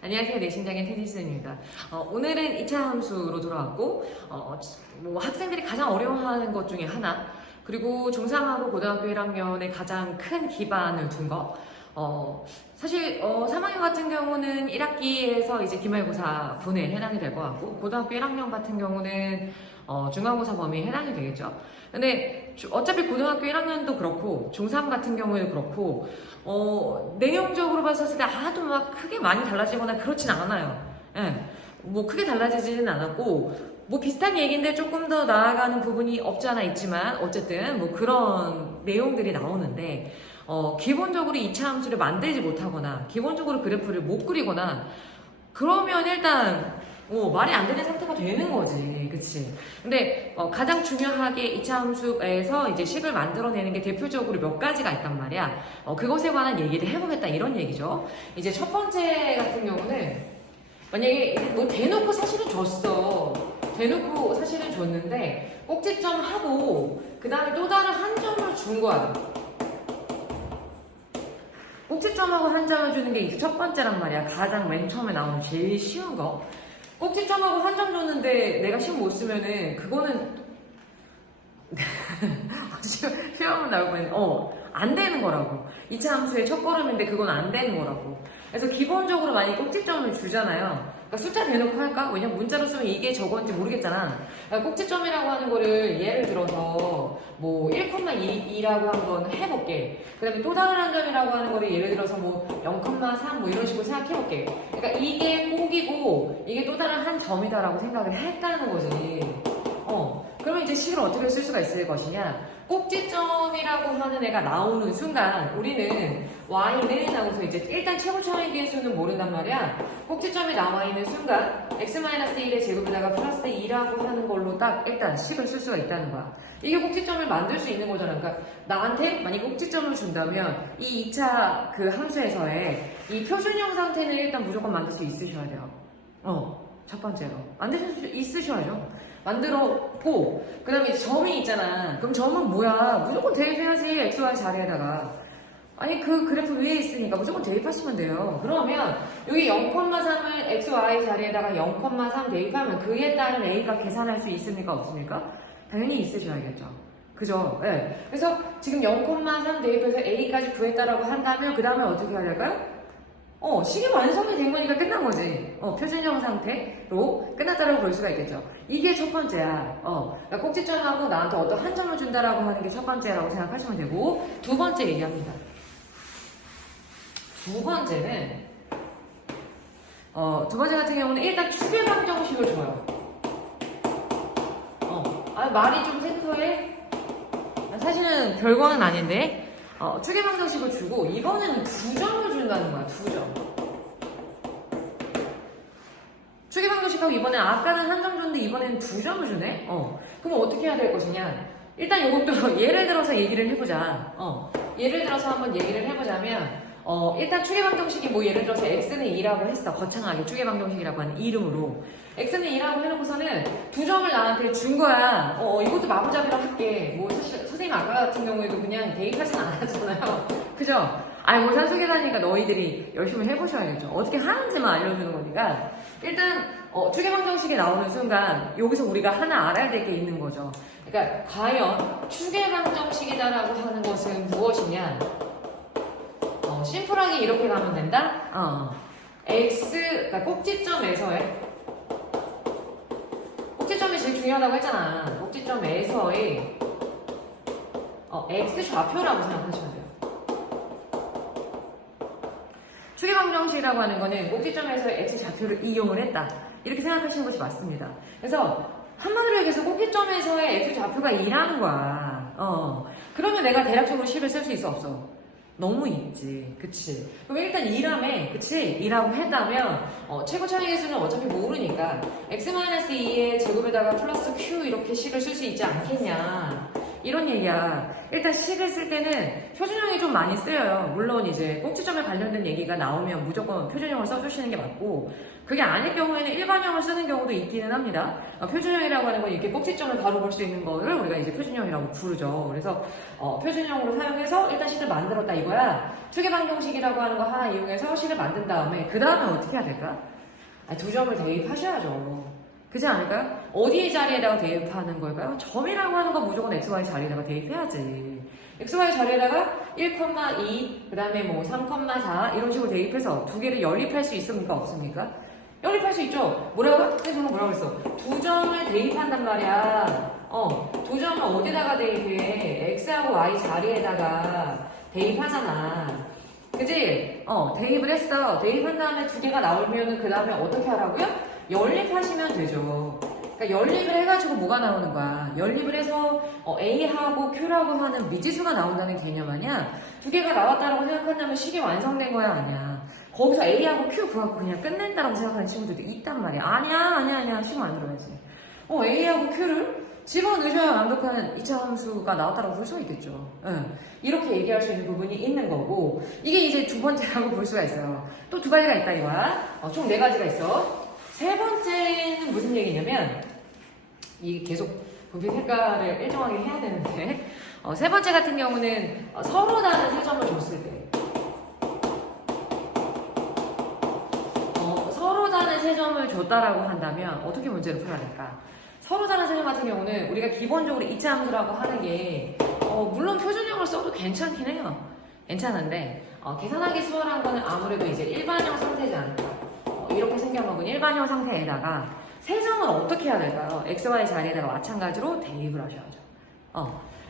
안녕하세요. 내신장의 테니스입니다. 오늘은 2차 함수로 돌아왔고, 뭐 학생들이 가장 어려워하는 것 중에 하나, 그리고 중3하고 고등학교 1학년의 가장 큰 기반을 둔 거, 사실 3학년 같은 경우는 1학기에서 이제 기말고사 분에 해당이 될 것 같고, 고등학교 1학년 같은 경우는 중간고사 범위에 해당이 되겠죠. 근데 어차피 고등학교 1학년도 그렇고 중3 같은 경우에도 그렇고 내용적으로 봤을 때 아주 막 크게 많이 달라지거나 그렇진 않아요. 예. 뭐 크게 달라지지는 않았고 뭐 비슷한 얘기인데 조금 더 나아가는 부분이 없지 않아 있지만 어쨌든 뭐 그런 내용들이 나오는데 기본적으로 2차 함수를 만들지 못하거나 기본적으로 그래프를 못 그리거나 그러면 일단 말이 안 되는 상태가 되는 거지. 그치? 근데 가장 중요하게 2차 함수에서 이제 식을 만들어내는 게 대표적으로 몇 가지가 있단 말이야. 그것에 관한 얘기를 해보겠다 이런 얘기죠. 이제 첫 번째 같은 경우는 만약에 뭐 대놓고 사실은 줬어. 대놓고 사실은 줬는데 꼭지점 하고 그 다음에 또 다른 한 점을 준 거야. 꼭지점하고 한 점을 주는 게 이제 첫 번째란 말이야. 가장 맨 처음에 나오는 제일 쉬운 거. 꼭지점하고 한 점 줬는데 내가 식 못 쓰면은 그거는 시험은 나올 뻔했는데 안 되는 거라고. 2차 함수의 첫 걸음인데 그건 안 되는 거라고. 그래서 기본적으로 만약 꼭지점을 주잖아요. 그러니까 숫자 대놓고 할까? 왜냐면 문자로 쓰면 이게 저건지 모르겠잖아. 그러니까 꼭지점이라고 하는 거를 예를 들어서 뭐 1,2라고 한번 해볼게. 그 다음에 또 다른 한 점이라고 하는 거를 예를 들어서 뭐 0,3 뭐 이런 식으로 생각해볼게. 그러니까 이게 꼭이고 이게 또 다른 한 점이다라고 생각을 했다는 거지. 그러면 이제 식을 어떻게 쓸 수가 있을 것이냐? 꼭지점이라고 하는 애가 나오는 순간 우리는 y는 하고서 이제 일단 최고 차이기의 수는 모른단 말이야. 꼭지점이 나와 있는 순간 x-1의 제곱에다가 플러스 2라고 하는 걸로 딱 일단 식을 쓸 수가 있다는 거야. 이게 꼭지점을 만들 수 있는 거잖아. 그러니까 나한테 만약 꼭지점을 준다면 이 2차 그 함수에서의 이 표준형 상태는 일단 무조건 만들 수 있으셔야 돼요. 첫 번째로 만들 수 있으셔야죠. 만들었고 그 다음에 점이 있잖아. 그럼 점은 뭐야? 무조건 대입해야지. XY 자리에다가. 아니 그 그래프 위에 있으니까 무조건 대입하시면 돼요. 그러면 여기 0,3을 XY 자리에다가 0,3 대입하면 그에 따른 A가 계산할 수 있습니까? 없습니까? 당연히 있으셔야겠죠. 그죠? 네. 그래서 지금 0,3 대입해서 A까지 구했다라고 한다면 그 다음에 어떻게 해야 될까요? 식이 완성이 된 거니까 끝난 거지. 표준형 상태로 끝났다라고 볼 수가 있겠죠. 이게 첫 번째야. 그러니까 꼭지점하고 나한테 어떤 한 점을 준다라고 하는 게 첫 번째라고 생각하시면 되고, 두 번째 얘기합니다. 두 번째는, 두 번째 같은 경우는 일단 추계방정식을 줘요. 말이 좀 생소해? 사실은 별거는 아닌데, 추계방정식을 주고 이거는 2점을 준다는 거야. 2점. 추계방정식하고 이번에 아까는 한 점 줬는데 이번에는 2점을 주네. 그럼 어떻게 해야 될 것이냐? 일단 이것도 예를 들어서 얘기를 해보자. 예를 들어서 한번 얘기를 해보자면 일단 추계방정식이 뭐 예를 들어서 x는 2라고 했어. 거창하게 추계방정식이라고 하는 이름으로 x는 2라고 해놓고서는 2점을 나한테 준 거야. 이것도 마구잡이로 할게. 뭐 사실 선생님 아까 같은 경우에도 그냥 대입하진 않았잖아요. 그죠? 아니 뭐 산수계산이니까 너희들이 열심히 해보셔야겠죠. 어떻게 하는지만 알려주는 거니까 일단 추계방정식이 나오는 순간 여기서 우리가 하나 알아야 될 게 있는 거죠. 그러니까 과연 추계방정식이다라고 하는 것은 무엇이냐? 심플하게 이렇게 가면 된다? 그러니까 꼭지점이 제일 중요하다고 했잖아. 꼭지점에서의 x 좌표라고 생각하시면 돼요. 추계방정식이라고 하는 거는 꼭지점에서의 x 좌표를 이용을 했다. 이렇게 생각하시는 것이 맞습니다. 그래서 한마디로 얘기해서 꼭지점에서의 x 좌표가 2라는 거야. 그러면 내가 대략적으로 식을 쓸 수 있어 없어? 너무 있지. 그치? 그럼 일단 2라며, 그치? 2라고 했다면, 최고 차이의 수는 어차피 모르니까, x-2의 제곱에다가 플러스 q 이렇게 식을 쓸 수 있지 않겠냐. 이런 얘기야. 일단 식을 쓸 때는 표준형이 좀 많이 쓰여요. 물론 이제 꼭지점에 관련된 얘기가 나오면 무조건 표준형을 써주시는 게 맞고, 그게 아닐 경우에는 일반형을 쓰는 경우도 있기는 합니다. 표준형이라고 하는 건 이렇게 꼭지점을 바로 볼 수 있는 거를 우리가 이제 표준형이라고 부르죠. 그래서 표준형으로 사용해서 일단 식을 만들었다 이거야. 투기방정식이라고 하는 거 하나 이용해서 식을 만든 다음에 그 다음에 어떻게 해야 될까? 두 점을 대입하셔야죠. 그렇지 않을까요? 어디 자리에다가 대입하는 걸까요? 점이라고 하는 건 무조건 XY 자리에다가 대입해야지. XY 자리에다가 1,2, 그 다음에 뭐 3,4 이런 식으로 대입해서 두 개를 연립할 수 있습니까? 없습니까? 연립할 수 있죠? 뭐라고? 선생님은 뭐라고 했어? 두 점을 대입한단 말이야. 두 점을 어디다가 대입해? X하고 Y 자리에다가 대입하잖아. 그지? 대입을 했어. 대입한 다음에 두 개가 나오면 그 다음에 어떻게 하라고요? 연립하시면 되죠. 그러니까 연립을 해가지고 뭐가 나오는 거야? 연립을 해서 A하고 Q라고 하는 미지수가 나온다는 개념 아니야? 두 개가 나왔다라고 생각한다면 식이 완성된 거야 아니야? 거기서 A하고 Q 구하고 그냥 끝낸다라고 생각하는 친구들도 있단 말이야. 아니야. 식 만들어야지. A하고 Q를 집어넣으셔야 완벽한 2차 함수가 나왔다고 볼 수가 있겠죠. 이렇게 얘기할 수 있는 부분이 있는 거고, 이게 이제 두 번째라고 볼 수가 있어요. 또 두 가지가 있다 이거야. 총 네 가지가 있어. 세 번째는 무슨 얘기냐면, 이게 계속 부피 색깔을 일정하게 해야 되는데, 세 번째 같은 경우는 서로 다른 세 점을 줬을 때, 서로 다른 세 점을 줬다라고 한다면 어떻게 문제를 풀어야 될까? 서로 다른 세 점 같은 경우는 우리가 기본적으로 이차 함수라고 하는 게 물론 표준형을 써도 괜찮긴 해요. 괜찮은데 계산하기 수월한 거는 아무래도 이제 일반형 상태지 않을까. 이렇게 생겨먹은 일반형 상태에다가 세 점을 어떻게 해야 될까요? XY 자리에다가 마찬가지로 대입을 하셔야죠.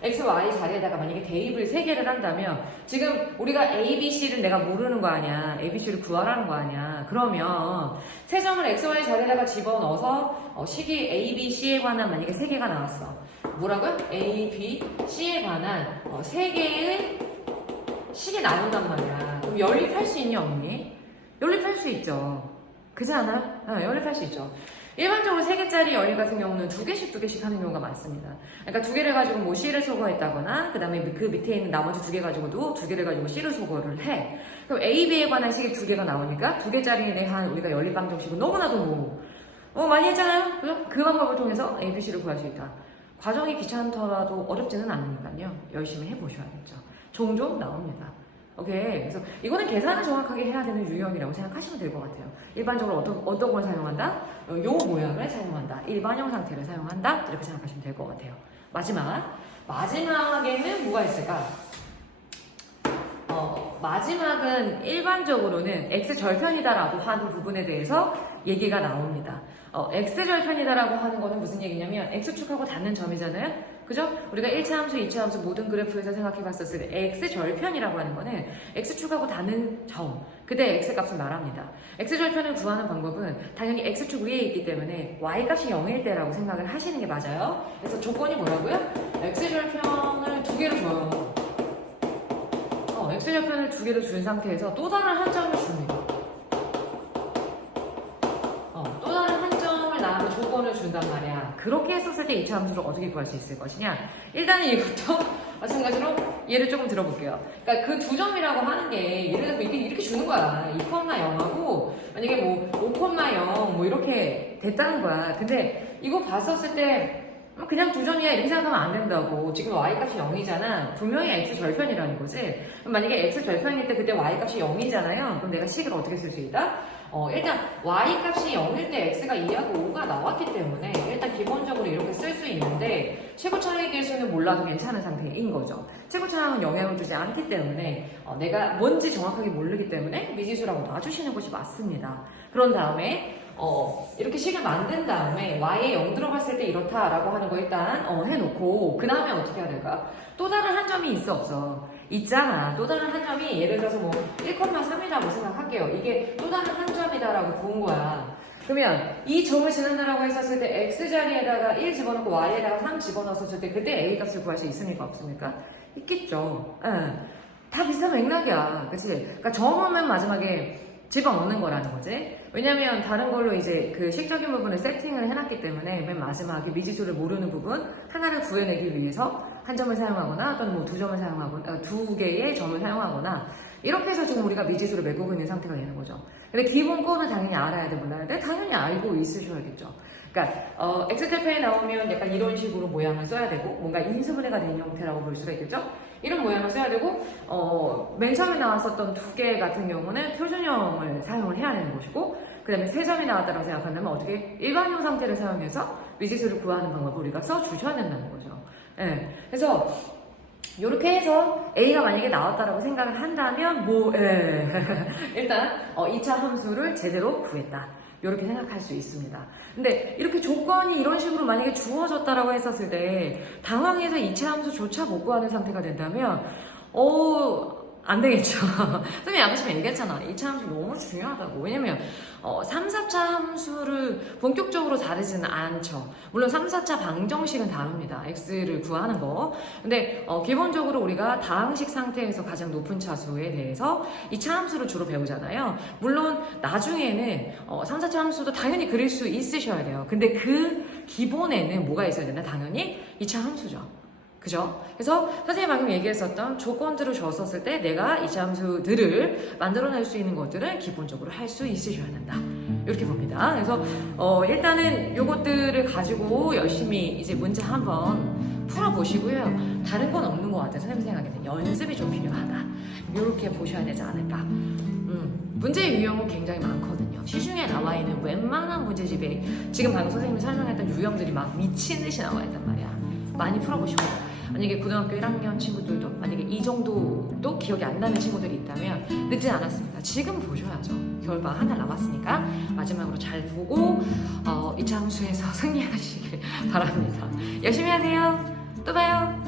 XY 자리에다가 만약에 대입을 3개를 한다면 지금 우리가 A, B, C를 내가 모르는 거 아니야. A, B, C를 구하라는 거 아니야. 그러면 세 점을 XY 자리에다가 집어넣어서 식이 A, B, C에 관한 만약에 3개가 나왔어. 뭐라고요? A, B, C에 관한 3개의 식이 나온단 말이야. 그럼 연립할 수 있니 없니? 연립할 수 있죠. 그렇지 않아요? 연립할 수 있죠. 일반적으로 3개짜리 연립 같은 경우는 2개씩 하는 경우가 많습니다. 그러니까 2개를 가지고 뭐 C를 소거했다거나 그 다음에 그 밑에 있는 나머지 2개 가지고도 2개를 가지고 C를 소거를 해. 그럼 A, B에 관한 식이 2개가 나오니까 2개짜리에 한 우리가 연립 방정식은 너무나도 많이 했잖아요? 그죠? 그 방법을 통해서 A, B, C를 구할 수 있다. 과정이 귀찮더라도 어렵지는 않으니까요. 열심히 해보셔야겠죠. 종종 나옵니다. 오케이. 그래서 이거는 계산을 정확하게 해야 되는 유형이라고 생각하시면 될 것 같아요. 일반적으로 어떤 걸 사용한다? 요 모양을 사용한다. 일반형 상태를 사용한다. 이렇게 생각하시면 될 것 같아요. 마지막에는 뭐가 있을까? 마지막은 일반적으로는 X절편이다라고 하는 부분에 대해서 얘기가 나옵니다. X절편이다라고 하는 거는 무슨 얘기냐면 X축하고 닿는 점이잖아요. 그죠? 우리가 1차 함수, 2차 함수 모든 그래프에서 생각해 봤었을 때 X절편이라고 하는 거는 X축하고 닿는 점, 그때 X값을 말합니다. X절편을 구하는 방법은 당연히 X축 위에 있기 때문에 Y값이 0일 때라고 생각을 하시는 게 맞아요. 그래서 조건이 뭐라고요? X절편을 2개를 줘요. X절편을 2개를 준 상태에서 또 다른 한 점을 줍니다. 또 다른 한 점을 나한테 조건을 준단 말이야. 그렇게 했었을 때 2차 함수를 어떻게 구할 수 있을 것이냐? 일단은 이것도 마찬가지로 예를 조금 들어볼게요. 그러니까 그 두 점이라고 하는 게 예를 들면 이렇게 주는 거야. 2,0하고 만약에 뭐 5,0 뭐 이렇게 됐다는 거야. 근데 이거 봤었을 때 그냥 두 점이야 이렇게 생각하면 안 된다고. 지금 Y값이 0이잖아. 분명히 X절편이라는 거지. 그럼 만약에 X절편일 때 그때 Y값이 0이잖아요. 그럼 내가 식을 어떻게 쓸 수 있다? 일단 Y값이 0일 때 X가 2하고 5가 나왔기 때문에 일단 기본적으로 이렇게 쓸 수 있는데 최고 차이 계수는 몰라도 괜찮은 상태인 거죠. 최고 차항은 영향을 주지 않기 때문에 내가 뭔지 정확하게 모르기 때문에 미지수라고 놔주시는 것이 맞습니다. 그런 다음에 이렇게 식을 만든 다음에 Y에 0 들어갔을 때 이렇다라고 하는 거 일단 해놓고 그 다음에 어떻게 해야 될까? 또 다른 한 점이 있어 없어? 있잖아. 또 다른 한 점이 예를 들어서 뭐 1,3이라고 생각할게요. 이게 또 다른 한 점이다라고 본 거야. 그러면 이 점을 지난다라고 했었을 때 X자리에다가 1 집어넣고 Y에다가 3 집어넣었을 때 그때 A값을 구할 수 있습니까? 없습니까? 있겠죠. 다 비슷한 맥락이야. 그치? 그러니까 점은 마지막에 집어넣는 거라는 거지. 왜냐면 다른 걸로 이제 그 식적인 부분을 세팅을 해놨기 때문에 맨 마지막에 미지수를 모르는 부분 하나를 구해내기 위해서 한 점을 사용하거나 또는 뭐 두 점을 사용하거나 두 개의 점을 사용하거나 이렇게 해서 지금 우리가 미지수를 메꾸고 있는 상태가 되는 거죠. 근데 기본 거는 당연히 알아야 돼, 몰라야 돼? 당연히 알고 있으셔야겠죠. 그러니까 엑셀테페에 나오면 약간 이런 식으로 모양을 써야 되고 뭔가 인수분해가 된 형태라고 볼 수가 있겠죠. 이런 모양을 써야 되고 맨 처음에 나왔었던 두 개 같은 경우는 표준형을 사용을 해야 되는 것이고 그 다음에 세 점이 나왔다고 생각한다면 어떻게 일반형 상태를 사용해서 미지수를 구하는 방법을 우리가 써주셔야 된다는 거죠. 예. 그래서 이렇게 해서 A가 만약에 나왔다라고 생각을 한다면 일단 2차 함수를 제대로 구했다. 이렇게 생각할 수 있습니다. 근데 이렇게 조건이 이런 식으로 만약에 주어졌다라고 했었을 때 당황해서 2차 함수조차 못 구하는 상태가 된다면 안 되겠죠. 선생님이 아까 전에 얘기했잖아. 2차 함수 너무 중요하다고. 왜냐면 3, 4차 함수를 본격적으로 다르지는 않죠. 물론 3, 4차 방정식은 다릅니다. x를 구하는 거. 근데 기본적으로 우리가 다항식 상태에서 가장 높은 차수에 대해서 2차 함수를 주로 배우잖아요. 물론 나중에는 3, 4차 함수도 당연히 그릴 수 있으셔야 돼요. 근데 그 기본에는 뭐가 있어야 되나? 당연히 2차 함수죠. 그죠? 그래서 선생님이 방금 얘기했었던 조건들을 줬었을 때 내가 이 함수들을 만들어낼 수 있는 것들은 기본적으로 할 수 있으셔야 된다. 이렇게 봅니다. 그래서 일단은 요것들을 가지고 열심히 이제 문제 한번 풀어보시고요. 다른 건 없는 것 같아요. 선생님 생각에는 연습이 좀 필요하다. 이렇게 보셔야 되지 않을까. 문제의 유형은 굉장히 많거든요. 시중에 나와 있는 웬만한 문제집에 지금 방금 선생님이 설명했던 유형들이 막 미친 듯이 나와 있단 말이야. 많이 풀어보시고 만약에 고등학교 1학년 친구들도 만약에 이 정도도 기억이 안 나는 친구들이 있다면 늦지 않았습니다. 지금 보셔야죠. 겨울방학 한 달 남았으니까 마지막으로 잘 보고 2차 함수에서 승리하시길 바랍니다. 열심히 하세요. 또 봐요.